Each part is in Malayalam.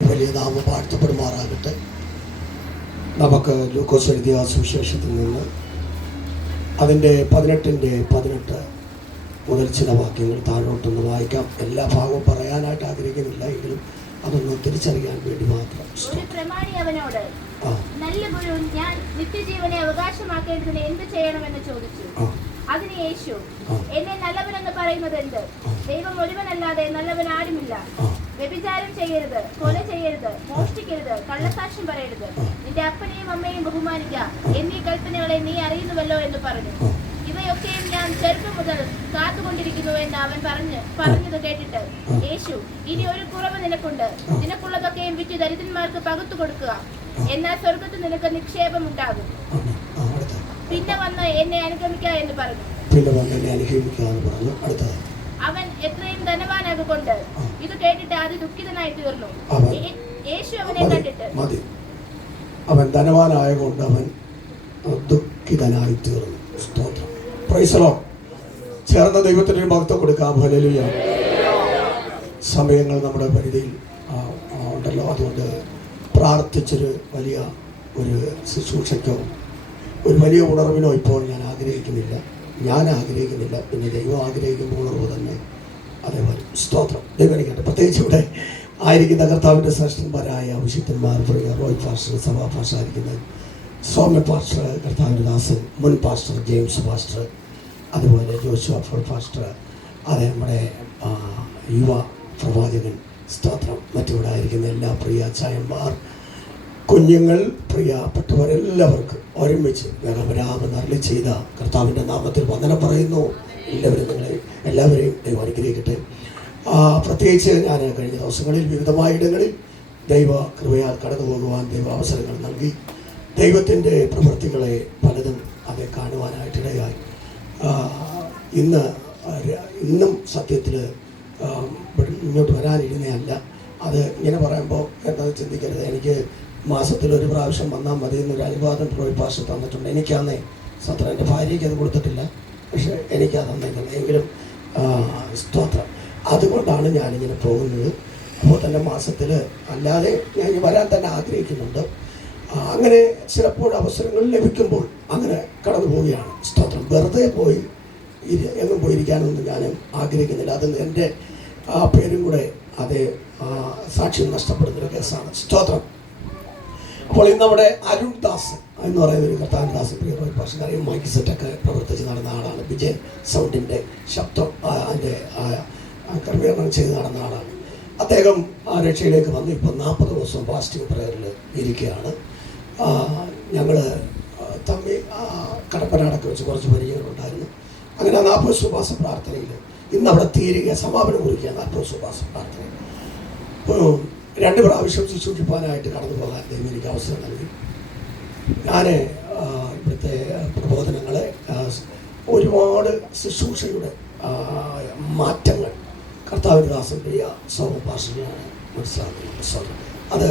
വലിയ നാമം വാഴ്ത്തപ്പെടുമാറാകട്ടെ. നമുക്ക് ലൂക്കോസ് എഴുതിയ സുവിശേഷത്തിൽ നിന്ന് അതിൻ്റെ 18 മുതൽ ചില വാക്യങ്ങൾ താഴോട്ടൊന്ന് വായിക്കാം. എല്ലാ ഭാഗവും പറയാനായിട്ട് ആഗ്രഹിക്കുന്നില്ല, എങ്കിലും അതൊന്ന് തിരിച്ചറിയാൻ വേണ്ടി മാത്രം. ഒരു പ്രമാണി അവനോട്, നല്ല ഗുരു, ഞാൻ നിത്യജീവനെ അവകാശമാക്കേണ്ടതിന് എന്ത് ചെയ്യണമെന്ന് ചോദിച്ചു. അതിന് യേശു, എന്നെ നല്ലവനെന്ന് പറയുന്നത് എന്ത്? ദൈവം ഒരുവനല്ലാതെ നല്ലവൻ ആരുമില്ല. വ്യഭിചാരം ചെയ്യരുത്, കൊല ചെയ്യരുത്, മോഷ്ടിക്കരുത്, കള്ളസാക്ഷ്യം പറയരുത്, നിന്റെ അപ്പനെയും അമ്മയെയും ബഹുമാനിക്കുക എന്നീ കൽപ്പനകളെ നീ അറിയുന്നുവല്ലോ എന്ന് പറഞ്ഞു. ഇവയൊക്കെയും ഞാൻ ചെറുപ്പം മുതൽ കാത്തുകൊണ്ടിരിക്കുന്നു എന്ന് അവൻ പറഞ്ഞത് കേട്ടിട്ട് യേശു, ഇനി ഒരു കുറവ് നിനക്കുണ്ട്. നിനക്കുള്ളതൊക്കെയും വിറ്റ് ദരിദ്രന്മാർക്ക് പകുത്തു കൊടുക്കുക, എന്നാൽ സ്വർഗത്തിൽ നിനക്ക് നിക്ഷേപം ഉണ്ടാകും. പിന്നെ വന്ന് എന്നെ അനുഗമിക്കുക എന്ന് പറഞ്ഞു. അവൻ എത്രയും ധനവാനാകൊണ്ട് ഇത് കേട്ടിട്ട് അത് ദുഃഖിതനായി തീർന്നു. യേശു അവനെ കണ്ടിട്ട്, അവൻ ധനവാനായതുകൊണ്ട് അവൻ ദുഃഖിതനായി തീർന്നു. സ്തോത്രം. Price the Lord. ചേർന്ന ദൈവത്തിന് മഹത്വം കൊടുക്കാം. ഹല്ലേലൂയ. സമയങ്ങൾ നമ്മുടെ പരിധിയിൽ ഉണ്ടല്ലോ, അതുകൊണ്ട് പ്രാർത്ഥിച്ചൊരു വലിയ ഒരു ശുശ്രൂഷയ്ക്കോ ഒരു വലിയ ഉണർവിനോ ഇപ്പോൾ ഞാൻ ആഗ്രഹിക്കുന്നില്ല. പിന്നെ ദൈവം ആഗ്രഹിക്കുമ്പോൾ ഉണർവ് തന്നെ അതേപോലെ. സ്തോത്രം. ദൈവനിക്കട്ടെ. പ്രത്യേകിച്ച് ഇവിടെ ആയിരിക്കുന്ന കർത്താവിൻ്റെ ശ്രേഷ്ഠന്മാരായ വിശുദ്ധന്മാർ, റോയ് പാസ്റ്റർ, സഭാ പാസ്റ്റർ ആയിരിക്കുന്ന സോമ്യ പാസ്റ്റർ, കർത്താവിൻ്റെ ദാസൻ, മുൻ പാസ്റ്റർ ജെയിംസ് പാസ്റ്റർ, അതുപോലെ ജോഷുവ ഫോൾ പാസ്റ്റർ, അത് നമ്മുടെ യുവ പ്രവാചകൻ. സ്തോത്രം. മറ്റിവിടെ ആയിരിക്കുന്ന എല്ലാ പ്രിയ ചായന്മാർ, കുഞ്ഞുങ്ങൾ, പ്രിയപ്പെട്ടവരെല്ലാവർക്കും ഒരുമിച്ച് വേഗപരാമെന്ന് അരുളി ചെയ്ത കർത്താവിൻ്റെ നാമത്തിൽ വന്ദനം പറയുന്നു. എല്ലാവരെയും ദൈവം അനുഗ്രഹിക്കട്ടെ. പ്രത്യേകിച്ച് ഞാൻ കഴിഞ്ഞ ദിവസങ്ങളിൽ വിവിധമായ ഇടങ്ങളിൽ ദൈവ കൃപയാൽ കടന്നു പോകുവാൻ ദൈവ അവസരങ്ങൾ നൽകി. ദൈവത്തിൻ്റെ പ്രവൃത്തികളെ പലതും അത് കാണുവാനായിട്ടിടയായി. ഇന്നും സത്യത്തിൽ ഇങ്ങോട്ട് വരാനിരുന്നതല്ല. അത് ഇങ്ങനെ പറയുമ്പോൾ എന്താണെന്ന് ചിന്തിക്കരുത്. എനിക്ക് മാസത്തിലൊരു പ്രാവശ്യം വന്നാൽ മതി എന്നൊരു അനുവാദം റോയ് പാസ്റ്റർ തന്നിട്ടുണ്ട്. എനിക്കാന്നേ സത്യം എൻ്റെ ഭാര്യയ്ക്ക് അത് കൊടുത്തിട്ടില്ല, പക്ഷേ എനിക്കത് തന്നേക്കുന്നത്. എങ്കിലും സ്തോത്രം. അതുകൊണ്ടാണ് ഞാനിങ്ങനെ പോകുന്നത്. അപ്പോൾ തന്നെ മാസത്തിൽ അല്ലാതെ ഞാൻ വരാൻ തന്നെ ആഗ്രഹിക്കുന്നുണ്ട്. അങ്ങനെ ചിലപ്പോൾ അവസരങ്ങൾ ലഭിക്കുമ്പോൾ അങ്ങനെ കടന്നു പോവുകയാണ്. സ്തോത്രം. വെറുതെ പോയി എങ്ങും പോയിരിക്കാനൊന്നും ഞാൻ ആഗ്രഹിക്കുന്നില്ല. അത് എൻ്റെ പേരും കൂടെ അതേ സാക്ഷ്യം നഷ്ടപ്പെടുന്നൊരു കേസാണ്. സ്തോത്രം. അപ്പോൾ ഇന്ന് നമ്മുടെ അരുൺ ദാസ് എന്ന് പറയുന്ന ഒരു കർത്താവിൻ ദാസ്, പ്രിയ ഭാഷകാരെയും മൈക്ക് സെറ്റൊക്കെ പ്രവർത്തിച്ച് നടന്ന ആളാണ്. വിജയൻ സൗണ്ടിൻ്റെ ശബ്ദം അതിൻ്റെ ക്രമീകരണം ചെയ്ത് നടന്ന ആളാണ്. അദ്ദേഹം രക്ഷയിലേക്ക് വന്ന് ഇപ്പോൾ 40 ദിവസം ഫാസ്റ്റിംഗ് പ്രയറിൽ ഇരിക്കുകയാണ്. ഞങ്ങൾ തമ്മിൽ കടപ്പനാടൊക്കെ വെച്ച് കുറച്ച് പരിചയങ്ങളുണ്ടായിരുന്നു. അങ്ങനെ 40 ഉപവാസ പ്രാർത്ഥനയിൽ ഇന്ന് അവിടെ തീരുക, സമാപനം കുറിക്കുക. 40 ഉപവാസ പ്രാർത്ഥനയിൽ 2 പ്രാവശ്യം ശുശ്രൂഷിപ്പാനായിട്ട് കടന്നു പോകാൻ ദൈവം എനിക്ക് അവസരം നൽകി. ഞാൻ ഇവിടുത്തെ പ്രബോധനങ്ങളെ ഒരുപാട് ശുശ്രൂഷയുടെ മാറ്റങ്ങൾ കർത്താവിൻ്റെ ദാസൻ പ്രിയ സൗഭാഷയാണ് മനസ്സിലാക്കുന്നത്. അത്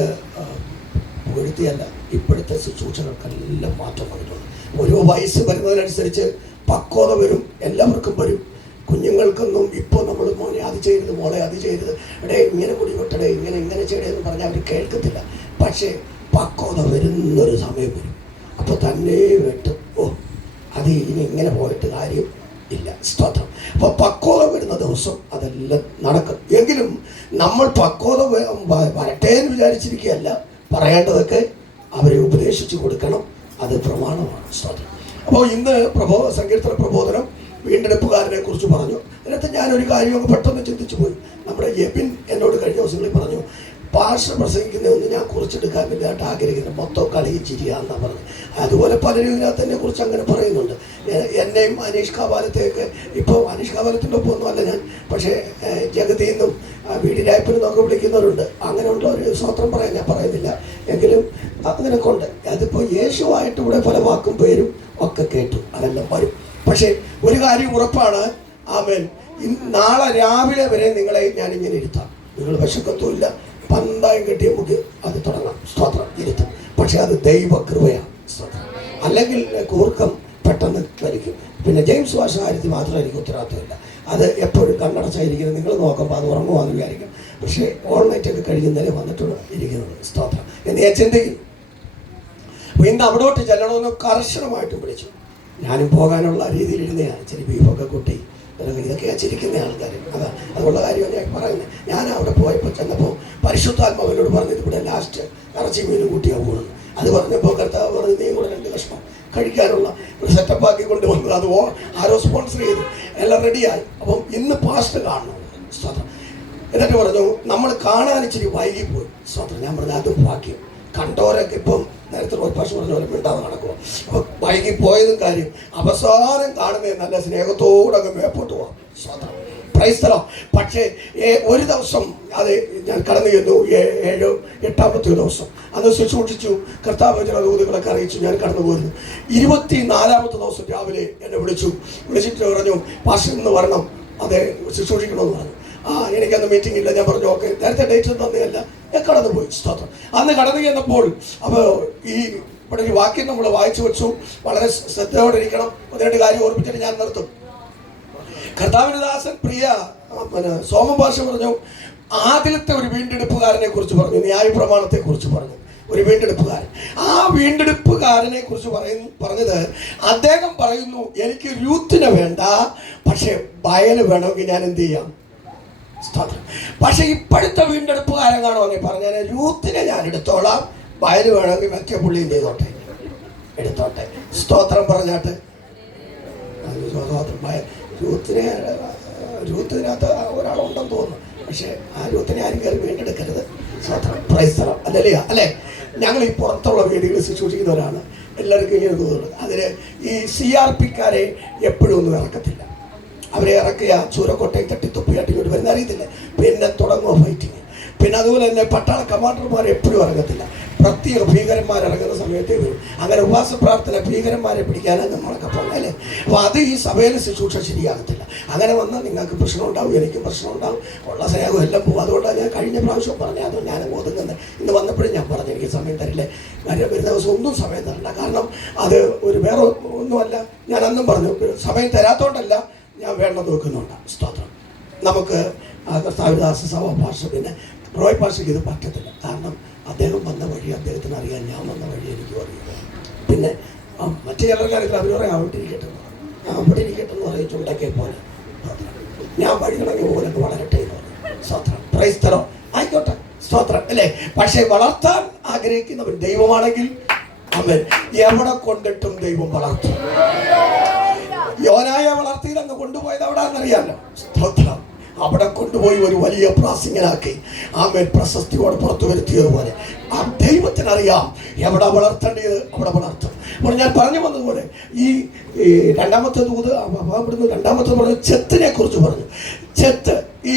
പൊഴുത്തിയല്ല, ഇപ്പോഴത്തെ ശുശ്രൂഷകൾക്കെല്ലാം മാറ്റം വന്നിട്ടുണ്ട്. ഓരോ വയസ്സ് വരുന്നതിനനുസരിച്ച് പക്വത വരും, എല്ലാവർക്കും വരും. കുഞ്ഞുങ്ങൾക്കൊന്നും ഇപ്പോൾ നമ്മൾ മോനെ അത് ചെയ്യരുത്, മോളെ അത് ചെയ്യരുത്, ഇടേ ഇങ്ങനെ മുടി വെട്ടടേ, ഇങ്ങനെ ചെയ്യണമെന്ന് പറഞ്ഞാൽ അവർ കേൾക്കത്തില്ല. പക്ഷേ പക്വത വരുന്നൊരു സമയം വരും, അപ്പോൾ തന്നെ വെട്ടും. അത് ഇനി ഇങ്ങനെ പോയിട്ട് കാര്യം ഇല്ല. സ്തോത്രം. അപ്പോൾ പക്വത വരുന്ന ദിവസം അതെല്ലാം നടക്കും. എങ്കിലും നമ്മൾ പക്വത വരട്ടെ എന്ന് വിചാരിച്ചിരിക്കുകയല്ല, പറയേണ്ടതൊക്കെ അവരെ ഉപദേശിച്ചു കൊടുക്കണം. അത് പ്രമാണമാണ്. സ്തോത്രം. അപ്പോൾ ഇന്ന് സങ്കീർത്തന പ്രബോധനം വീണ്ടെടുപ്പുകാരനെ കുറിച്ച് പറഞ്ഞു. അതിനകത്ത് ഞാനൊരു കാര്യമൊക്കെ പെട്ടെന്ന് ചിന്തിച്ചു പോയി. നമ്മുടെ എബിൻ എന്നോട് കഴിഞ്ഞ ദിവസങ്ങളിൽ പറഞ്ഞു, പാസ്റ്റർ പ്രസംഗിക്കുന്നതൊന്നും ഞാൻ കുറിച്ചെടുക്കാൻ വേണ്ടിയിട്ട് ആഗ്രഹിക്കുന്നത്, മൊത്തം കളിയും ചിരിയാന്നാണ് പറഞ്ഞത്. അതുപോലെ പലരും ഇതിനകത്ത് എന്നെ കുറിച്ച് അങ്ങനെ പറയുന്നുണ്ട്. എന്നെയും അനീഷ് കാവാലത്തെയൊക്കെ, ഇപ്പോൾ അനീഷ് കാവാലത്തിൻ്റെ ഒപ്പം ഒന്നും അല്ല ഞാൻ, പക്ഷേ ജഗതിയിൽ നിന്നും വീടിനായ്പിൽ നിന്നൊക്കെ വിളിക്കുന്നവരുണ്ട്. അങ്ങനെയുള്ള ഒരു സ്വത്രം പറയാൻ ഞാൻ പറയുന്നില്ല, എങ്കിലും അങ്ങനെ കൊണ്ട് അതിപ്പോൾ യേശുവായിട്ട് ഇവിടെ പല വാക്കും പേരും ഒക്കെ കേട്ടു, അതെല്ലാം വരും. പക്ഷേ ഒരു കാര്യം ഉറപ്പാണ്, ആമേൻ, നാളെ രാവിലെ വരെ നിങ്ങളെ ഞാനിങ്ങനെ ഇരുത്താം. നിങ്ങൾ വിശക്കത്തുമില്ല, പന്തായം കെട്ടിയ നമുക്ക് അത് തുടങ്ങാം. സ്തോത്രം. ഇരുത്തും. പക്ഷെ അത് ദൈവകൃപയാണ്. സ്തോത്രം. അല്ലെങ്കിൽ കൂർക്കം പെട്ടെന്ന് വലിക്കും. പിന്നെ ജെയിംസ് ഭാഷ കാര്യത്തിൽ മാത്രം എനിക്ക് ഉത്തരവാദിത്തമില്ല. അത് എപ്പോഴും കണ്ണടച്ചായിരിക്കുന്നത് നിങ്ങൾ നോക്കുമ്പോൾ അത് ഉറങ്ങുവാന്ന് വിചാരിക്കും. പക്ഷേ ഓൾനൈറ്റ് ഒക്കെ കഴിഞ്ഞാലേ വന്നിട്ടുള്ളൂ ഇരിക്കുന്നത്. സ്തോത്രം എന്ന് ഞാൻ ചിന്തിക്കുന്നു. അപ്പോൾ ഇന്ന് അവിടോട്ട് ചെല്ലണമെന്ന് കർശനമായിട്ടും വിളിച്ചു. ഞാനും പോകാനുള്ള രീതിയിൽ ഇരുന്നതാണ്. ഇച്ചിരി ബീഫൊക്കെ കൂട്ടി ഇതൊക്കെ ചിരിക്കുന്ന ആൾക്കാർ. അതുള്ള കാര്യമാണ് ഞാൻ പറയുന്നത്. ഞാൻ അവിടെ പോയപ്പോൾ ചെന്നപ്പോൾ പരിശുദ്ധാത്മാവിനോട് പറഞ്ഞത് ഇവിടെ ലാസ്റ്റ് ഇറച്ചി മീനും കൂട്ടിയാൽ പോകുന്നത്. അത് പറഞ്ഞപ്പോൾ കർത്താവ് പറഞ്ഞ് നീ കൂടെ 2 കഷ്ണം കഴിക്കാനുള്ള ഒരു സെറ്റപ്പാക്കി കൊണ്ടുവന്നത്. അത് ആരോ സ്പോൺസർ ചെയ്തു, എല്ലാം റെഡിയായി. അപ്പം ഇന്ന് പാസ്റ്റ് കാണണം. സ്തോത്രം. എന്നിട്ട് പറഞ്ഞു നമ്മൾ കാണാൻ ഇച്ചിരി വൈകിപ്പോയി. സ്തോത്രം. ഞാൻ പറഞ്ഞു അതും ഭാഗ്യം. കണ്ടോരൊക്കെ ഇപ്പം നേരത്തെ ഭാഷ പറഞ്ഞ പോലെ മിണ്ടാതെ നടക്കുക. അപ്പോൾ വൈകി പോയതും കാര്യം അവസാനം കാണുന്നത് നല്ല സ്നേഹത്തോടെ അങ്ങ് മേപ്പോട്ട് പോകാം. സ്തോത്രം. Price the Lord. പക്ഷേ ഒരു ദിവസം അത് ഞാൻ കടന്നു ചെന്നു. 8-ാമത്തെ ദിവസം അന്ന് ശുശ്രൂഷിച്ചു. കർത്താവ് ചില ദൂതുകളൊക്കെ അറിയിച്ചു. ഞാൻ കടന്നു പോയിരുന്നു. 24-ാമത്തെ ദിവസം രാവിലെ എന്നെ വിളിച്ചിട്ട് പറഞ്ഞു പാസ്റ്റർ ഇന്ന് വരണം, അതെ ശുശ്രൂഷിക്കണമെന്ന് പറഞ്ഞു. എനിക്കന്ന് മീറ്റിംഗ് ഇല്ല. ഞാൻ പറഞ്ഞു ഓക്കെ. നേരത്തെ ഡേറ്റ് തന്നെയല്ല. ഞാൻ കടന്നു പോയി. സ്തോത്രം. അന്ന് കടന്നു ചെന്നപ്പോൾ അപ്പോൾ ഇവിടെ ഒരു വാക്യം നമ്മൾ വായിച്ചു വെച്ചു. വളരെ ശ്രദ്ധയോടെ ഇരിക്കണം. 1-2 കാര്യം ഓർമ്മിച്ചിട്ട് ഞാൻ നിർത്തും. കർത്താവിന്റെ ദാസൻ പ്രിയ സോമൻ ഭാഷ പറഞ്ഞു ആദ്യത്തെ ഒരു വീണ്ടെടുപ്പുകാരനെ കുറിച്ച് പറഞ്ഞു, ന്യായപ്രമാണത്തെ കുറിച്ച് പറഞ്ഞു. ഒരു വീണ്ടെടുപ്പുകാരൻ. ആ വീണ്ടെടുപ്പുകാരനെ കുറിച്ച് പറഞ്ഞത് അദ്ദേഹം പറയുന്നു എനിക്ക് രൂത്തിനെ വേണ്ട, പക്ഷെ വയൽ വേണമെങ്കിൽ ഞാൻ എന്ത് ചെയ്യാം. പക്ഷെ ഇപ്പോഴത്തെ വീണ്ടെടുപ്പുകാരൻ കാണുമെന്ന് പറഞ്ഞാൽ രൂത്തിനെ ഞാൻ എടുത്തോളാം, വയൽ വേണമെങ്കിൽ മറ്റേ പുള്ളിയും ചെയ്തോട്ടെ, എടുത്തോട്ടെ. സ്തോത്രം പറഞ്ഞാട്ട് രൂത്തിനകത്ത് ഒരാളുണ്ടെന്ന് തോന്നുന്നു. പക്ഷെ ആ രൂത്തിനെ ആരും കയറി വീണ്ടെടുക്കരുത്. സ്തോത്രം. Price the Lord. ഹല്ലേലൂയ. അല്ലേ, ഞങ്ങൾ ഈ പുറത്തുള്ള വീടുകളിൽ ശുശ്രൂഷിക്കുന്നവരാണ്. എല്ലാവർക്കും ഇങ്ങനെ തോന്നുന്നത്. അതിന് ഈ CRPക്കാരെ എപ്പോഴും ഒന്നും ഇറക്കത്തില്ല. അവരെ ഇറക്കിയ ചൂരക്കോട്ടയും തട്ടിത്തൊപ്പിയാട്ടി കൊണ്ട് വരുന്ന അറിയത്തില്ല. പിന്നെ തുടങ്ങുക ഫൈറ്റിങ്. പിന്നെ അതുപോലെ തന്നെ പട്ടാള കമാൻഡർമാർ എപ്പോഴും ഇറങ്ങത്തില്ല. പ്രത്യേക ഭീകരന്മാർ ഇറങ്ങുന്ന സമയത്തേ വരും. അങ്ങനെ ഉപവാസ പ്രാർത്ഥന ഭീകരന്മാരെ പിടിക്കാനാണ് നമ്മളൊക്കെ പോകുന്നത് അല്ലേ. അപ്പോൾ അത് ഈ സഭയിൽ ശുശ്രൂഷ ശരിയാകത്തില്ല. അങ്ങനെ വന്നാൽ നിങ്ങൾക്ക് പ്രശ്നം ഉണ്ടാവും, എനിക്കും പ്രശ്നം ഉണ്ടാവും, ഉള്ള സ്നേഹം എല്ലാം പോകും. അതുകൊണ്ടാണ് ഞാൻ കഴിഞ്ഞ പ്രാവശ്യം പറഞ്ഞത്. അത് ഞാൻ ഒതുങ്ങുന്നത്. ഇന്ന് വന്നപ്പോഴും ഞാൻ പറഞ്ഞു എനിക്ക് സമയം തരില്ലേ. കാര്യം വരുന്ന ദിവസം ഒന്നും സമയം തരണ്ട. കാരണം അത് ഒരു വേറെ ഒന്നുമല്ല. ഞാൻ അന്നും പറഞ്ഞു സമയം തരാത്തോണ്ടല്ല, ഞാൻ വേണ്ടത് വെക്കുന്നുണ്ട്. സ്തോത്രം. നമുക്ക് കർത്താവിദാസ സഭ ഭാഷ പിന്നെ റോയ് ഭാഷയ്ക്ക് ഇത് പറ്റത്തില്ല. കാരണം അദ്ദേഹം വന്ന വഴി അദ്ദേഹത്തിന് അറിയാൻ, ഞാൻ വന്ന വഴി എനിക്കും അറിയാം. പിന്നെ മറ്റു ചിലർക്കറിയില്ല. അവർ പറയാം അവിടെ ഇരിക്കട്ടെ, അവിടെ ഇരിക്കട്ടെ എന്ന് പറയും ചുണ്ടക്കെ പോലെ. ഞാൻ വഴി തുടങ്ങി പോലെ വളരട്ടെ എന്ന് പറയും. സ്തോത്രം. Price the Lord. ആയിക്കോട്ടെ. സ്തോത്രം. അല്ലേ. പക്ഷെ വളർത്താൻ ആഗ്രഹിക്കുന്നവർ ദൈവമാണെങ്കിൽ അവൻ എവിടെ കൊണ്ടിട്ടും ദൈവം വളർത്തും. യോനായെ വളർത്തിയിലങ്ങ് കൊണ്ടുപോയത് എവിടാന്നറിയാമല്ലോ. സ്തോത്രം. അവിടെ കൊണ്ടുപോയി ഒരു വലിയ പ്രാസിംഗനാക്കി ആമേൻ പ്രശസ്തിയോടെ പുറത്തു വരുത്തിയതുപോലെ ആ ദൈവത്തിനറിയാം എവിടെ വളർത്തേണ്ടത് അവിടെ വളർത്തും. അപ്പോൾ ഞാൻ പറഞ്ഞു വന്നതുപോലെ ഈ 2-ാമത്തെ ദൂത് ഇവിടുന്ന് 2-ാമത്തെ പറഞ്ഞു ചെത്തിനെ കുറിച്ച് പറഞ്ഞു. ചെത്ത് ഈ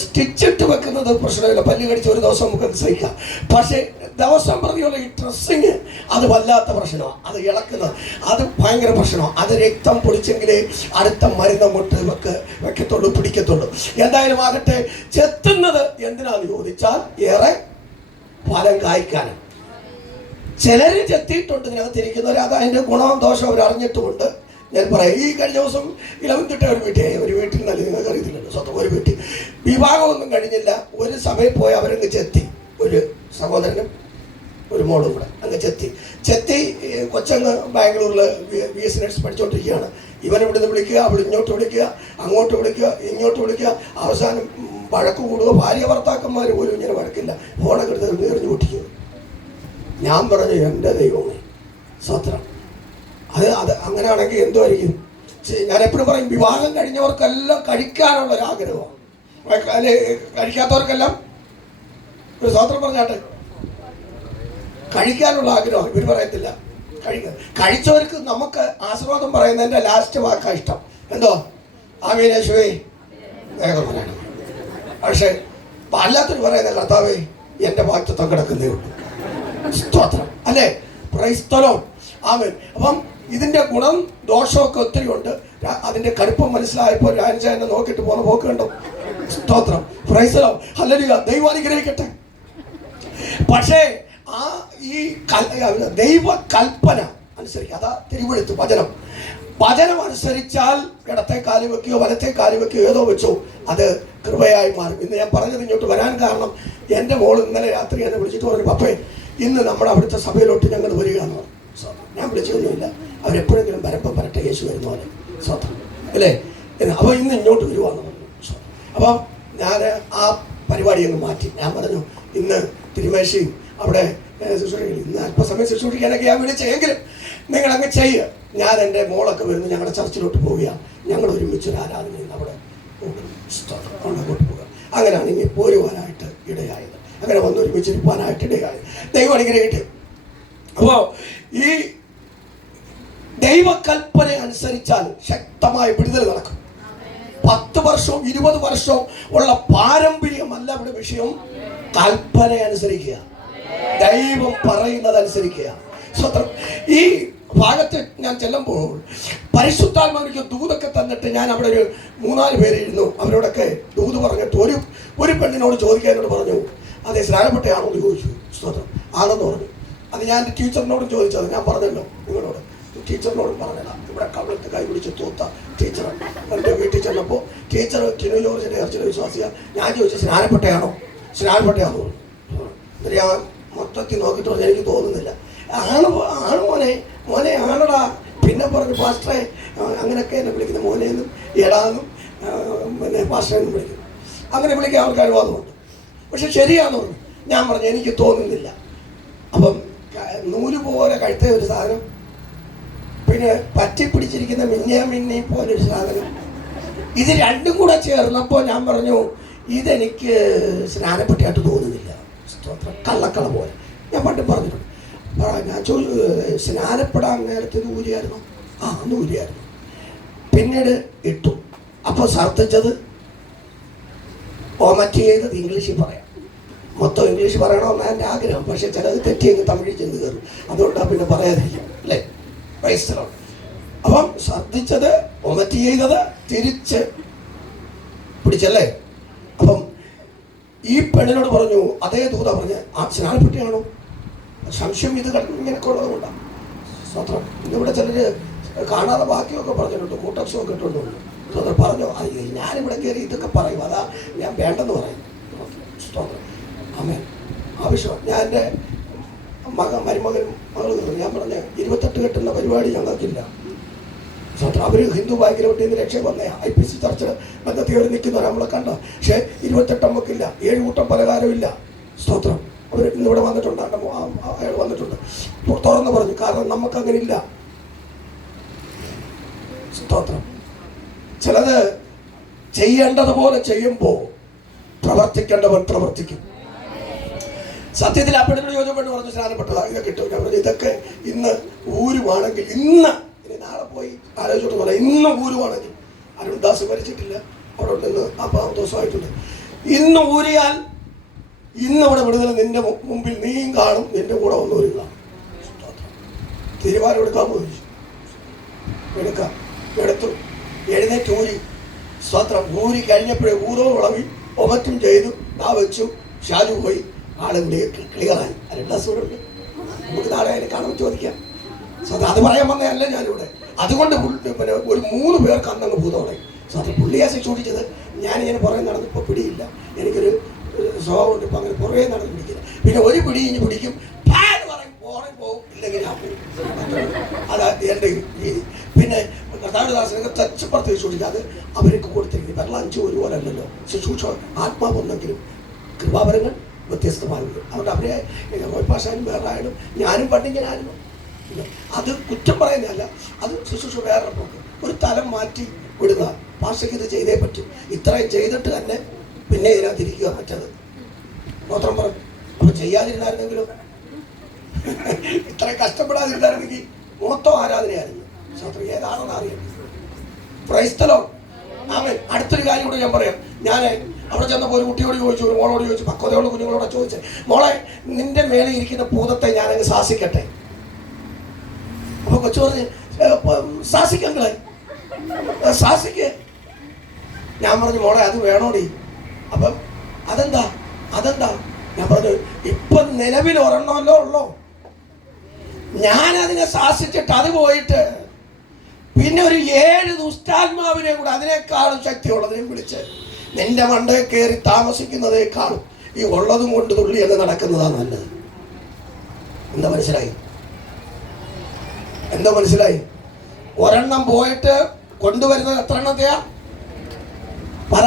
സ്റ്റിച്ചിട്ട് വെക്കുന്നത് പ്രശ്നമില്ല. പല്ല് കടിച്ച് ഒരു ദിവസം നമുക്ക് സഹിക്കാം. പക്ഷേ ദിവസം പറഞ്ഞുള്ള ഈ ഡ്രസ്സിങ് അത് വല്ലാത്ത പ്രശ്നമാണ്. അത് ഇളക്കുന്നത് അത് ഭയങ്കര പ്രശ്നമാണ്. അത് രക്തം പൊടിച്ചെങ്കിലേ അടുത്ത മരുന്ന് മുട്ട് വെക്കത്തുള്ളൂ, പിടിക്കത്തുള്ളൂ. എന്തായാലും ആകട്ടെ, ചെത്തുന്നത് എന്തിനാന്ന് ചോദിച്ചാൽ ഏറെ ഫലം കായ്ക്കാനാണ്. ചിലര് ചെത്തിയിട്ടുണ്ട് ഇതിനകത്തിരിക്കുന്നവർ. അത് അതിൻ്റെ ഗുണവും ദോഷവും അവർ അറിഞ്ഞിട്ടുമുണ്ട്. ഞാൻ പറയാം. ഈ കഴിഞ്ഞ ദിവസം ഇലവന്തിട്ട ഒരു വീട്ടിൽ നല്ല നിങ്ങൾക്ക് അറിയത്തില്ലല്ലോ. സ്വന്തം ഒരു വീട്ടിൽ വിവാഹമൊന്നും കഴിഞ്ഞില്ല. ഒരു സഭയിൽ പോയി അവരങ്ങ് ചെത്തി. ഒരു സഹോദരനും ഒരു മോളും കൂടെ അങ്ങ് ചെത്തി കൊച്ചങ്ങ് ബാംഗ്ലൂരിൽ BS നഴ്സ് പഠിച്ചുകൊണ്ടിരിക്കുകയാണ്. ഇവനിവിടുന്ന് വിളിക്കുക, അവൾ ഇങ്ങോട്ട് വിളിക്കുക, അങ്ങോട്ട് വിളിക്കുക, ഇങ്ങോട്ട് വിളിക്കുക. അവസാനം വഴക്ക് കൂടുക. ഭാര്യ ഭർത്താക്കന്മാർ പോലും ഇങ്ങനെ വഴക്കില്ല. ഫോണൊക്കെ എടുത്ത് എറിഞ്ഞു പൊട്ടിക്കുക. ഞാൻ പറഞ്ഞു എൻ്റെ ദൈവമേ സ്വത്രം. അത് അങ്ങനെയാണെങ്കിൽ എന്തുമായിരിക്കും. ഞാൻ എപ്പോഴും പറയും വിവാഹം കഴിഞ്ഞവർക്കെല്ലാം കഴിക്കാനുള്ള ഒരു ആഗ്രഹമാണ്. അല്ലെ, കഴിക്കാത്തവർക്കെല്ലാം ഒരു സ്വത്രം പറഞ്ഞാട്ടെ കഴിക്കാനുള്ള ആഗ്രഹം. ഇവർ പറയത്തില്ല കഴിച്ചവർക്ക് നമുക്ക് ആശീർവാദം പറയുന്നതിൻ്റെ ലാസ്റ്റ് വാക്കാ ഇഷ്ടം. എന്തോ ആമീൻ യേശുവേ വേഗം പറയണം. പക്ഷെ അല്ലാത്തൊരു പറയുന്ന കർത്താവേ എൻ്റെ വാക്തത്വം കിടക്കുന്നേ ഉള്ളൂ. സ്തോത്രം. അല്ലേ. Praise the lord. ആമേൻ. അപ്പം ഇതിൻ്റെ ഗുണം ദോഷമൊക്കെ ഒത്തിരി ഉണ്ട്. അതിൻ്റെ കടുപ്പം മനസ്സിലായപ്പോൾ രാജാനെ നോക്കിയിട്ട് പോകുന്ന പോക്ക് കണ്ടോ. സ്തോത്രം. Price the Lord. ഹല്ലേലൂയ. ദൈവം അനുഗ്രഹിക്കട്ടെ. പക്ഷേ ഈ ദൈവ കൽപ്പന അനുസരിക്കുക. അതാ തിരുവെഴുത്ത് വചനം. വചനം അനുസരിച്ചാൽ ഇടത്തെ കാല് വെക്കുകയോ വലത്തെ കാല് വെക്കുകയോ ഏതോ വെച്ചോ അത് കൃപയായി മാറും. ഇന്ന് ഞാൻ പറഞ്ഞത് ഇങ്ങോട്ട് വരാൻ കാരണം എൻ്റെ മോൾ ഇന്നലെ രാത്രി എന്നെ വിളിച്ചിട്ട് പറഞ്ഞു, പപ്പേ ഇന്ന് നമ്മുടെ അവിടുത്തെ സഭയിലോട്ട് ഞങ്ങൾ വരികയെന്ന് പറഞ്ഞു. ഞാൻ വിളിച്ചൊന്നുമില്ല, അവരെപ്പോഴെങ്കിലും വരപ്പം വരട്ടെ, യേശു വരുന്ന പോലെ സ്വന്തം അല്ലേ. അപ്പോൾ ഇന്ന് ഇങ്ങോട്ട് വരുവാന്ന് പറഞ്ഞു. അപ്പം ഞാൻ ആ പരിപാടി അങ്ങ് മാറ്റി. ഞാൻ പറഞ്ഞു ഇന്ന് തിരുമേശയും അവിടെ ശുശ്രൂഷിക്കും, ഇന്ന് അല്പസമയം ശുശ്രൂഷിക്കാനൊക്കെ ഞാൻ വിളിച്ചെങ്കിലും നിങ്ങളങ്ങ് ചെയ്യുക. ഞാൻ എൻ്റെ മോളൊക്കെ വരുന്നു, ഞങ്ങളുടെ ചർച്ചിലോട്ട് പോവുകയാണ്, ഞങ്ങൾ ഒരുമിച്ചൊരു ആരാധനയിൽ അവിടെ അങ്ങോട്ട് പോകുക. അങ്ങനെയാണ് ഇനി പോരുവാനായിട്ട് ഇടയായത്. അങ്ങനെ വന്ന് ഒരുമിച്ചിരിക്കാനായിട്ട് ഇടയായത്. ദൈവം അനുഗ്രഹിക്കട്ടെ. അപ്പോൾ ഈ ദൈവകൽപ്പന അനുസരിച്ചാൽ ശക്തമായ വിടുതൽ നടക്കും. 10 വർഷവും 20 വർഷവും ഉള്ള പാരമ്പര്യമല്ല ഇവിടെ വിഷയം. കൽപ്പന അനുസരിക്കുക, ദൈവം പറയുന്നത് അനുസരിക്കുക. സ്വത്രം. ഈ ഭാഗത്ത് ഞാൻ ചെല്ലുമ്പോൾ പരിശുദ്ധാത്മാവിലേക്ക് ദൂതൊക്കെ തന്നിട്ട് ഞാൻ അവിടെ ഒരു 3-4 പേരിരുന്നു. അവരോടൊക്കെ ദൂത് പറഞ്ഞിട്ട് ഒരു പെണ്ണിനോട് ചോദിക്കാനോട് പറഞ്ഞു, അതെ സ്നാനപ്പെട്ടയാണോ എന്ന് ചോദിച്ചു. സ്തോത്രം. ആണെന്ന് പറഞ്ഞു. അത് ഞാൻ ടീച്ചറിനോടും ചോദിച്ചത്. ഞാൻ പറഞ്ഞല്ലോ നിങ്ങളോട്, ടീച്ചറിനോടും പറഞ്ഞതാ. ഇവിടെ കവിളത്ത് കൈ പിടിച്ച് തൂത്ത ടീച്ചർ എൻ്റെ വീട്ടിൽ ചെന്നപ്പോൾ ടീച്ചർ ടിനു ജോർജിൻ്റെ ഇറച്ചിയുടെ വിശ്വാസിയാണ്. ഞാൻ ചോദിച്ചു സ്നാനപ്പെട്ടയാണോ പറഞ്ഞു. എന്നിട്ട് ഞാൻ മൊത്തത്തിൽ നോക്കിയിട്ട് പറഞ്ഞു എനിക്ക് തോന്നുന്നില്ല. ആണ് മോനെ ആണടാ. പിന്നെ പറഞ്ഞു പാസ്റ്ററെ, അങ്ങനെയൊക്കെ എന്നെ വിളിക്കുന്നത് മോനെന്നും എടാന്നും പിന്നെ പാസ്റ്ററെന്നും വിളിക്കുന്നു. അങ്ങനെ വിളിക്കാൻ അവർക്ക് അനുവാദമുണ്ട്. പക്ഷെ ശരിയാന്ന് പറഞ്ഞു. ഞാൻ പറഞ്ഞു എനിക്ക് തോന്നുന്നില്ല. അപ്പം നൂല് പോലെ കഴുത്ത ഒരു സാധനം, പിന്നെ പറ്റിപ്പിടിച്ചിരിക്കുന്ന മിന്നി പോലൊരു സാധനം, ഇത് രണ്ടും കൂടെ ചേർന്നപ്പോൾ ഞാൻ പറഞ്ഞു ഇതെനിക്ക് സ്നാനപ്പെട്ടിയായിട്ട് തോന്നുന്നില്ല. കള്ളക്കള പോലെ ഞാൻ പണ്ട് പറഞ്ഞിട്ടുണ്ട്. ഞാൻ സ്നാനപ്പെടാൻ നേരത്തെ ഊരിയായിരുന്നു. അന്ന് ഊരിയായിരുന്നു. പിന്നീട് ഇട്ടു. അപ്പോൾ ഛർദ്ദിച്ചത് വൊമിറ്റ് ചെയ്തത് ഇംഗ്ലീഷിൽ പറയാം. മൊത്തം ഇംഗ്ലീഷ് പറയണമെന്നാണ് എൻ്റെ ആഗ്രഹം. പക്ഷെ ചിലത് തെറ്റിയെങ്കിൽ തമിഴിൽ ചെന്ന് കയറും. അതുകൊണ്ടാണ് പിന്നെ പറയാതിരിക്കും അല്ലേ. ക്രൈസ്തവം. അപ്പം ഛർദ്ദിച്ചത് വൊമിറ്റ് ചെയ്തത് തിരിച്ച് പിടിച്ചല്ലേ. അപ്പം ഈ പെണ്ണിനോട് പറഞ്ഞു, അതേ ദൂത പറഞ്ഞ് സ്നാനപ്പെട്ടിയാണോ സംശയം. ഇത് ഇങ്ങനെയൊക്കെ ഉള്ളത് കൊണ്ടാണ്. സ്വത്രം. ഇന്നിവിടെ ചിലർ കാണാതെ ബാക്കിയൊക്കെ പറഞ്ഞിട്ടുണ്ട്, കൂട്ടക്ഷമൊക്കെ ഇട്ടുകൊണ്ടുണ്ട്. സ്വത്രം പറഞ്ഞോ ഞാനിവിടെ കയറി ഇതൊക്കെ പറയും, അതാ ഞാൻ വേണ്ടെന്ന് പറയും. സ്തോത്രം. ആമേൻ. ആവശ്യമാണ്. ഞാൻ എൻ്റെ മരുമകനും മകളും ഞാൻ പറഞ്ഞ 28 കെട്ടുന്ന പരിപാടി ഞങ്ങൾക്കില്ല. സ്വത്രം. അവർ ഹിന്ദു ബാങ്കിലോട്ട് നിന്ന് രക്ഷ വന്നേ IPC ചർച്ചിൽ ബന്ധത്തിൽ കയറി നിൽക്കുന്നവർ നമ്മളെ കണ്ട. പക്ഷേ 28 നമുക്കില്ല, 7 കൂട്ടം പലകാരമില്ല. സ്തോത്രം. അവർ ഇന്നിവിടെ വന്നിട്ടുണ്ട്, അയാൾ വന്നിട്ടുണ്ട്, തുറന്ന് പറഞ്ഞു. കാരണം നമുക്കങ്ങനെ ഇല്ല. സ്തോത്രം. ചിലത് ചെയ്യേണ്ടതുപോലെ ചെയ്യുമ്പോൾ പ്രവർത്തിക്കേണ്ടവൻ പ്രവർത്തിക്കും. സത്യത്തിൽ ആ പെണ്ണിനോട് ചോദിച്ചപ്പോൾ പറഞ്ഞു സ്നാനപ്പെട്ടതാ, ഇതൊക്കെ കിട്ടും. ഞാൻ പറഞ്ഞു ഇതൊക്കെ ഇന്ന് ഊരുവാണെങ്കിൽ, ഇന്ന് ഇനി നാളെ പോയി ആലോചിച്ചോട്ട് പറയാം, ഇന്ന് ഊരുവാണെങ്കിൽ അരുൺദാസ് മരിച്ചിട്ടില്ല, അവിടെ നിന്ന് 40 ദിവസമായിട്ടുണ്ട്. ഇന്ന് ഊരിയാൽ ഇന്ന് അവിടെ വിടുതൽ നിന്റെ മുമ്പിൽ നീയും കാണും, നിന്റെ കൂടെ വന്നവരും കാണും. തീരുമാനം എടുക്കാമെന്ന് ചോദിച്ചു. എടുത്തു. എഴുന്നേറ്റ് ഊരി. സ്വത്രം. ഊരി കഴിഞ്ഞപ്പോഴേ ഊരോ വിളവി ഒമറ്റും ചെയ്തു. വെച്ചു. ഷാജു പോയി. ആളുകൂടി ക്ലിയറായി. അരുൺദാസോടുണ്ട്. നമുക്ക് നാളെ അതിനെ കാണുമ്പോൾ ചോദിക്കാം. സ്വന്തം. അത് പറയാൻ വന്നതല്ല ഞാനിവിടെ. അതുകൊണ്ട് പിന്നെ ഒരു 3 പേർക്ക് അന്നങ്ങ് ഭൂതോടെ. സ്വന്തം. പുള്ളിയെ ശിക്ഷൂടിച്ചത് ഞാനിങ്ങനെ പുറകെ നടന്നിപ്പോൾ പിടിയില്ല. എനിക്കൊരു സ്വഭാവമുണ്ട്. ഇപ്പം അങ്ങനെ പുറകെ നടന്ന് പിടിക്കില്ല. പിന്നെ ഒരു പിടി ഇനി പിടിക്കും, പറയും പോകണേ പോകും, ഇല്ലെങ്കിൽ ഞാൻ പോകും. അതാ എൻ്റെ രീതി. പിന്നെ കർത്താവിദാസനൊക്കെ തച്ചപ്പുറത്ത് ശിക്ഷൂടിക്കാതെ അവർക്ക് കൊടുത്തിരിക്കുന്നത് വെള്ളം 5 ഒരുപോലെ അല്ലല്ലോ. ശുശ്രൂഷ ആത്മാവൊന്നെങ്കിലും കൃപാപരങ്ങൾ വ്യത്യസ്തമായിരുന്നു. അതുകൊണ്ട് അവരെ പാഷാനും വേറെ ആയാലും ഞാനും പണ്ടിങ്ങനായിരുന്നു. അത് കുറ്റം പറയുന്നതല്ല, അത് ശുശ്രൂഷ വേറെ പോക്ക്. ഒരു തലം മാറ്റി വിടുക. പാഷയ്ക്ക് ഇത് ചെയ്തേ പറ്റും. ഇത്രയും ചെയ്തിട്ട് തന്നെ പിന്നെ ഇതിനകത്തിരിക്കുക. മറ്റത് മാത്രം പറഞ്ഞു. അപ്പോൾ ചെയ്യാതിരുന്നായിരുന്നെങ്കിലും ഇത്രയും കഷ്ടപ്പെടാതിരുന്നായിരുന്നെങ്കിൽ മൊത്തം ആരാധനയായിരുന്നു. സ്വത്രം. ഏതാണെന്ന് അറിയാം. ക്രൈസ്തലോ. ആമേൻ. അടുത്തൊരു കാര്യം കൂടെ ഞാൻ പറയാം. ഞാൻ അവിടെ ചെന്നപ്പോൾ ഒരു കുട്ടിയോട് ചോദിച്ചു, ഒരു മോളോട് ചോദിച്ചു, പക്വതയോട് കുഞ്ഞുങ്ങളോട് ചോദിച്ചത്, മോളെ നിന്റെ മേലെ ഇരിക്കുന്ന ഭൂതത്തെ ഞാനങ്ങ് ശാസിക്കട്ടെ. അപ്പൊ കൊച്ചു പറഞ്ഞ് ശാസിക്കങ്ങളെ ശാസിക്കേ. ഞാൻ പറഞ്ഞു മോളെ അത് വേണോടി. അപ്പം അതെന്താ ഞാൻ പറഞ്ഞു ഇപ്പൊ നിലവിൽ ഒരെണ്ണമല്ലോ ഉള്ളോ. ഞാനതിനെ ശാസിച്ചിട്ട് അത് പോയിട്ട് പിന്നെ ഒരു 7 ദുഷ്ടാത്മാവിനെ കൂടെ അതിനേക്കാളും ശക്തിയുള്ളതിനെ വിളിച്ച് നിന്റെ മണ്ടയിൽ കയറി താമസിക്കുന്നതേക്കാളും ഈ ഉള്ളതും കൊണ്ട് തുള്ളി എന്ന് നടക്കുന്നതാണ് നല്ലത്. എന്താ മനസ്സിലായി? എന്താ മനസ്സിലായി? ഒരെണ്ണം പോയിട്ട് കൊണ്ടുവരുന്നത് എത്ര എണ്ണത്തെയാ പറ?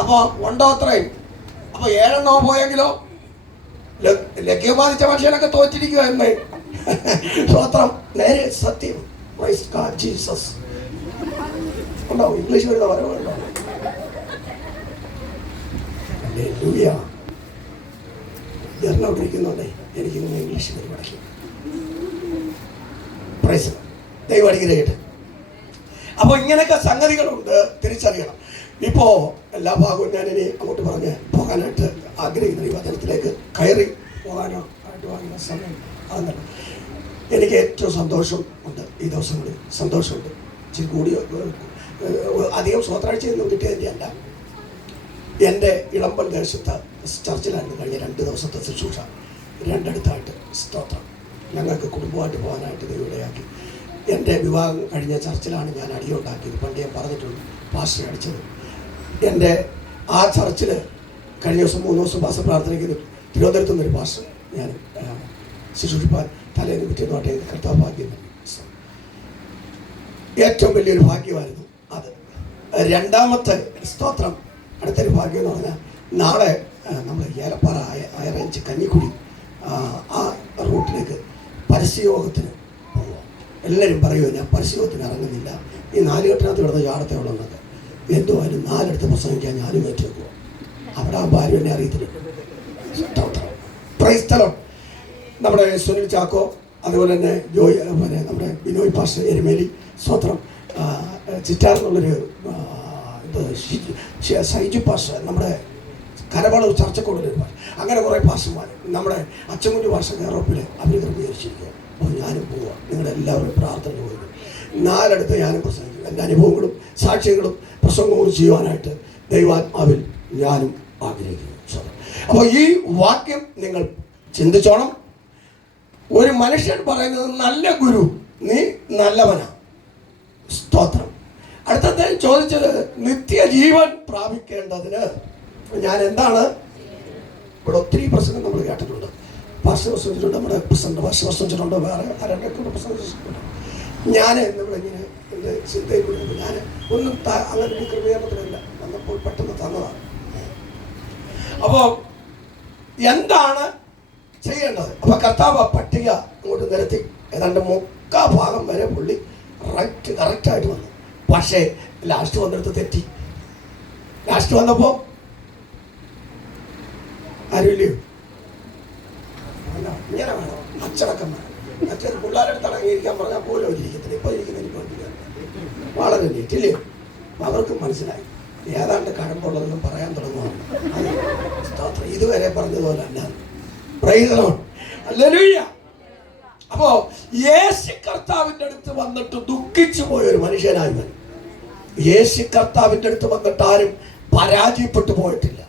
അപ്പൊ ഉണ്ടോ അത്രയും? അപ്പൊ 7 എണ്ണോ പോയെങ്കിലോ ലഗ്യം ബാധിച്ച മനുഷ്യനൊക്കെ തോറ്റിരിക്കുക എന്ന്. സ്വത്രം, നേരെ സത്യം. ജീസസ് ഉണ്ടോ? ഇംഗ്ലീഷ് വരുന്ന വരവുണ്ടോ? ജർണോട്ടിരിക്കുന്നുണ്ടേ എനിക്കിങ്ങനെ ഇംഗ്ലീഷ് പരിപാടി. ദൈവം അനുഗ്രഹിക്കട്ടെ. അപ്പൊ ഇങ്ങനെയൊക്കെ സംഗതികളുണ്ട്, തിരിച്ചറിയണം. ഇപ്പോ എല്ലാ ഭാഗവും ഞാൻ ഇനി അങ്ങോട്ട് പറഞ്ഞ് പോകാനായിട്ട് ആഗ്രഹിക്കുന്ന ഈ വചനത്തിലേക്ക് കയറി പോകാനോ ആയിട്ട് വാങ്ങുന്ന സമയം അതെന്നല്ല. എനിക്ക് ഏറ്റവും സന്തോഷം ഉണ്ട് ഈ ദിവസങ്ങളിൽ. സന്തോഷമുണ്ട്. ഇച്ചിരി കൂടി അധികം സ്വത്രാഴ്ചയൊന്നും കിട്ടിയതിൻ്റെ അല്ല. എൻ്റെ ഇളമ്പൽ ദേശത്ത് ചർച്ചിലായിരുന്നു കഴിഞ്ഞ 2 ദിവസത്തെ ശുശ്രൂഷ. 2 അടുത്തായിട്ട് സ്തോത്രം. ഞങ്ങൾക്ക് കുടുംബമായിട്ട് പോകാനായിട്ട് ദൈവമിടയാക്കി. എൻ്റെ വിവാഹം കഴിഞ്ഞ ചർച്ചിലാണ് ഞാൻ അടിയുണ്ടാക്കിയത്. പണ്ട് ഞാൻ പറഞ്ഞിട്ടുണ്ട്, പാസ്റ്റർ അടിച്ചത്. എൻ്റെ ആ ചർച്ചിൽ കഴിഞ്ഞ ദിവസം 3 ദിവസം പാസ്റ്റർ പ്രാർത്ഥനയ്ക്ക് തിരുവനന്തപുരത്തു നിന്നൊരു പാസ്റ്റർ ഞാൻ ശുശ്രൂഷിപ്പാൻ തലേന്ന് പിറ്റേന്നുമായിട്ട് എനിക്ക് കർത്താവ് ഭാഗ്യം നൽകി. ഏറ്റവും വലിയൊരു ഭാഗ്യമായിരുന്നു അത്. രണ്ടാമത്തെ സ്തോത്രം, അടുത്തൊരു ഭാഗ്യം എന്ന് പറഞ്ഞാൽ നാളെ നമ്മൾ ഏലപ്പാറ അയറഞ്ച് കഞ്ഞിക്കുടി ആ റൂട്ടിലേക്ക് പരസ്യയോഗത്തിന് പോവുക. എല്ലാവരും പറയുമോ ഞാൻ പരസ്യയോഗത്തിന് ഇറങ്ങുന്നില്ല, ഈ 4 കെട്ടിനകത്ത് കിടന്ന ചാടത്തെ ഉള്ളതെന്നൊക്കെ. എന്തുമായാലും 4 അടുത്ത് പ്രസംഗിക്കാൻ ഞാനും ഏറ്റെടുക്കുക. അവിടെ ആ ഭാര്യ എന്നെ അറിയത്തില്ല. പ്രൈസ്തലം. നമ്മുടെ സുനിൽ ചാക്കോ, അതുപോലെ തന്നെ പിന്നെ നമ്മുടെ ബിനോയ് പാസ്റ്റർ എരുമേലി, സ്വത്രം ചിറ്റാർ എന്നുള്ളൊരു സൈജു പാസ്റ്റർ, നമ്മുടെ കരവളവ് ചർച്ചക്കോടൊരു പാസ്റ്റർ, അങ്ങനെ കുറേ പാസ്റ്റർമാർ, നമ്മുടെ അച്ചൻകുഞ്ഞു പാസ്റ്റർ യൂറോപ്പിൽ അവർ ക്രമീകരിച്ചിരിക്കുക. അപ്പോൾ ഞാനും പോവുക. നിങ്ങളുടെ എല്ലാവരും പ്രാർത്ഥന പോയി 4 അടുത്ത് ഞാനും പ്രസംഗിക്കും. എൻ്റെ അനുഭവങ്ങളും സാക്ഷ്യങ്ങളും പ്രസംഗവും ചെയ്യുവാനായിട്ട് ദൈവാത്മാവിൽ ഞാനും ആഗ്രഹിക്കുന്നു. അപ്പോൾ ഈ വാക്യം നിങ്ങൾ ചിന്തിച്ചോണം. ഒരു മനുഷ്യൻ പറയുന്നത് നല്ല ഗുരു, നീ നല്ലവനാ. സ്തോത്രം. അടുത്തത് ചോദിച്ചത് നിത്യജീവൻ പ്രാപിക്കേണ്ടതിന് ഞാൻ എന്താണ്? ഇവിടെ ഒത്തിരി പ്രസംഗം നമ്മൾ കേട്ടിട്ടുണ്ട്. പാസ്റ്റർ പ്രസംഗിച്ചിട്ടുണ്ട്, നമ്മുടെ പ്രസംഗം പാസ്റ്റർ പ്രസംഗിച്ചിട്ടുണ്ട്, വേറെ ആരൊക്കെ പ്രസംഗിച്ചിട്ടുണ്ട്. ഞാൻ ഇവിടെ ഇങ്ങനെ എൻ്റെ ചിന്തയിൽ ഞാൻ ഒന്നും അങ്ങനെ ഒരു ക്രമീകരണത്തിലില്ല, വന്നപ്പോൾ പെട്ടെന്ന് തന്നതാണ്. അപ്പോൾ എന്താണ് ചെയ്യേണ്ടത്? അപ്പൊ കർത്താവ് പട്ടിക അങ്ങോട്ട് നിരത്തി ഏതാണ്ട് 3/4 ഭാഗം വരെ പുള്ളി കറക്റ്റായിട്ട് വന്നു. പക്ഷേ ലാസ്റ്റ് വന്നിടത്ത് തെറ്റി. ലാസ്റ്റ് വന്നപ്പോ ആരുമില്ലയോ? ഇങ്ങനെ വേണം, അച്ചടക്കം വേണം. മറ്റേത് പിള്ളേരെടുത്ത് അടങ്ങിയിരിക്കാൻ പറഞ്ഞാൽ പോലും അവരിയ്ക്കത്തില്ല. ഇപ്പൊ ഇരിക്കുന്നതിന് വളരെ നീറ്റില്ലേ? അവർക്കും മനസ്സിലായി ഏതാണ്ട് കഴമ്പുള്ളതെന്നും പറയാൻ തുടങ്ങുവാണ്. ഇതുവരെ പറഞ്ഞതുപോലെ അല്ല. അപ്പോ യേശു കർത്താവിന്റെ അടുത്ത് വന്നിട്ട് ദുഃഖിച്ചു പോയൊരു മനുഷ്യനായി വരും. യേശു കർത്താവിന്റെ അടുത്ത് വന്നിട്ട് ആരും പരാജയപ്പെട്ടു പോയിട്ടില്ല.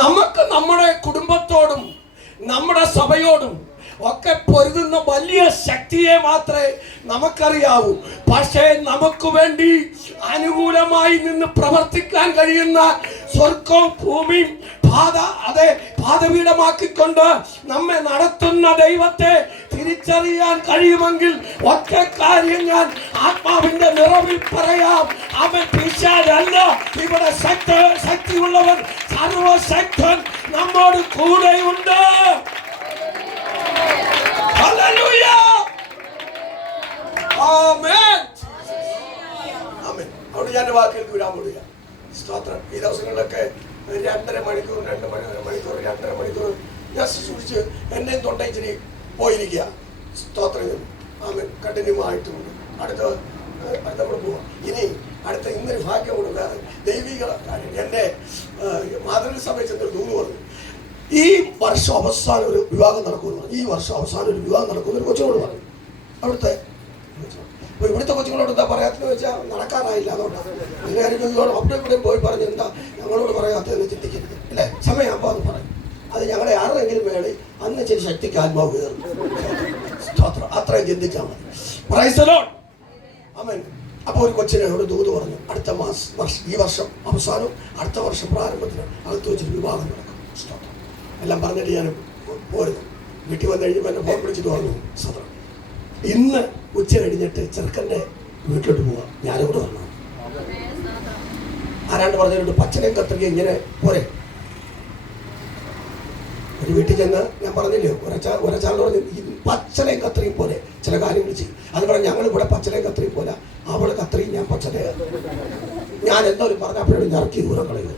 നമുക്ക് നമ്മുടെ കുടുംബത്തോടും നമ്മുടെ സഭയോടും ഒക്കെ പൊരുതുന്ന വലിയ ശക്തിയെ മാത്രമേ നമുക്കറിയാവൂ. പക്ഷേ നമുക്ക് വേണ്ടി അനുകൂലമായി നിന്ന് പ്രവർത്തിക്കാൻ കഴിയുന്ന സ്വർഗവും ഭൂമിയും പാദപീഠമാക്കിക്കൊണ്ട് നമ്മെ നടത്തുന്ന ദൈവത്തെ തിരിച്ചറിയാൻ കഴിയുമെങ്കിൽ ഒറ്റ കാര്യം ഞാൻ ആത്മാവിന്റെ നിറവിൽ പറയാം, അവൻ പിശാചല്ല. ഇവിടെ ശക്തിയുള്ളവൻ, സർവശക്തൻ നമ്മോട് കൂടെയുണ്ട്. അവിടെ ഞാൻ വാക്കുകൾക്ക് വിടാൻ പോവുക. സ്തോത്രം. ഈ ദിവസങ്ങളിലൊക്കെ 2.5 മണിക്കൂർ 2.5 മണിക്കൂർ ഞാൻ ശുശ്രൂഷിച്ച് എന്നെയും തൊണ്ടയിച്ചിരി പോയിരിക്കുക. സ്തോത്രം. ആമേൻ. കഠിനമായിട്ടുണ്ട്. അടുത്ത കൂടെ പോവാം. ഇനി അടുത്ത ഇന്നൊരു ഭാഗ്യം കൂടെ വേറെ ദൈവിക കാര്യം. എൻ്റെ മാതൃസഭയിൽ ചെന്നൊരു ദൂത് പറഞ്ഞു, ഈ വർഷം അവസാനം ഒരു വിവാഹം നടക്കുമെന്ന് പറഞ്ഞു. ഈ വർഷം അവസാനം ഒരു വിവാഹം നടക്കുമെന്ന് ഒരു കൊച്ചിനോട് പറഞ്ഞു. അവിടുത്തെ ഇവിടുത്തെ കൊച്ചുങ്ങളോട് എന്താ പറയാത്തെന്ന് വെച്ചാൽ നടക്കാനായില്ല. അതുകൊണ്ടാണ് അതിൻ്റെ കാര്യം അവിടെ ഇവിടെയും പോയി പറഞ്ഞു എന്താ ഞങ്ങളോട് പറയാത്തതെന്ന് ചിന്തിക്കരുത് അല്ലേ. സമയമാകുമ്പോൾ അത് പറയും. അത് ഞങ്ങളുടെ ആരുടെയെങ്കിലും വേളി അന്ന് ശരി ശക്തിക്ക് ആത്മാവ് കയറും. അത്രയും ചിന്തിച്ചാൽ മതി. Praise the lord. അമേൻ. അപ്പോൾ ഒരു കൊച്ചിനെ ഒരു ദൂത് പറഞ്ഞു, അടുത്ത ഈ വർഷം അവസാനം അടുത്ത വർഷം പ്രാരംഭത്തിന് അകത്ത് വെച്ചൊരു വിവാഹം നടക്കും. സ്തോത്രം. എല്ലാം പറഞ്ഞിട്ട് ഞാൻ പോരുന്നു. വീട്ടിൽ വന്നു കഴിഞ്ഞപ്പോൾ എന്നെ ഫോൺ വിളിച്ചിട്ട് പറഞ്ഞു, സത്രം ഇന്ന് ഉച്ച കഴിഞ്ഞിട്ട് ചെറുക്കൻ്റെ വീട്ടിലോട്ട് പോവാ, ഞാനും കൂടെ വന്നു. ആരാണ്ട് പറഞ്ഞിട്ട് പച്ചനയും കത്രിക ഇങ്ങനെ പോരെ. ഒരു വീട്ടിൽ ചെന്ന് ഞാൻ പറഞ്ഞില്ലേ, ഒരച്ചാളോട് പറഞ്ഞു ഈ പച്ചലയും കത്രിയും പോലെ ചില കാര്യങ്ങൾ ചെയ്യും. അത് പറഞ്ഞ് ഞങ്ങൾ ഇവിടെ പച്ചലയും കത്രിയും പോലെ, അവള് കത്രിയും ഞാൻ പച്ചലയാണ്. ഞാൻ എന്തായാലും പറഞ്ഞപ്പോഴും ഞറക്കി ദൂരം കളയുക.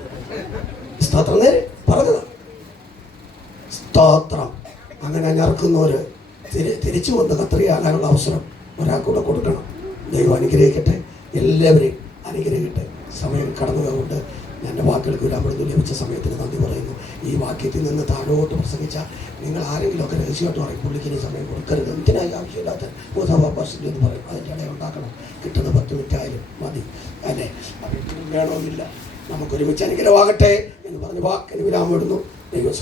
സ്തോത്രം, നേരെ പറഞ്ഞതാ. സ്തോത്രം. അങ്ങനെ ഞറക്കുന്നവര് തിരിച്ചു വന്ന് കത്രിയാകാനുള്ള അവസരം ഒരാൾക്കൂടെ കൊടുക്കണം. ദൈവം അനുഗ്രഹിക്കട്ടെ, എല്ലാവരെയും അനുഗ്രഹിക്കട്ടെ. സമയം കടന്നതുകൊണ്ട് എൻ്റെ വാക്കുകൾക്ക് വിരാമൊന്നും ലഭിച്ച സമയത്തിന് നന്ദി പറയുന്നു. ഈ വാക്യത്തിൽ നിന്ന് താഴോട്ട് പ്രസംഗിച്ച നിങ്ങൾ ആരെങ്കിലുമൊക്കെ രഹസ്യമായിട്ട് പറയും, പുള്ളിക്കിന് സമയം കൊടുക്കരുത്, എന്തിനായി ആവശ്യമില്ലാത്ത മൂന്നാവാസിൻ്റെ എന്ന് പറയും. അതിൻ്റെ ഇടയിൽ ഉണ്ടാക്കണം. കിട്ടുന്ന 10 മിനിറ്റായാലും മതി അല്ലേ, വേണമെന്നില്ല. നമുക്കൊരുമിച്ച് അനുഗ്രഹമാകട്ടെ എന്ന് പറഞ്ഞ് വാക്കിന് വിരാമം ഇടുന്നു. ദൈവം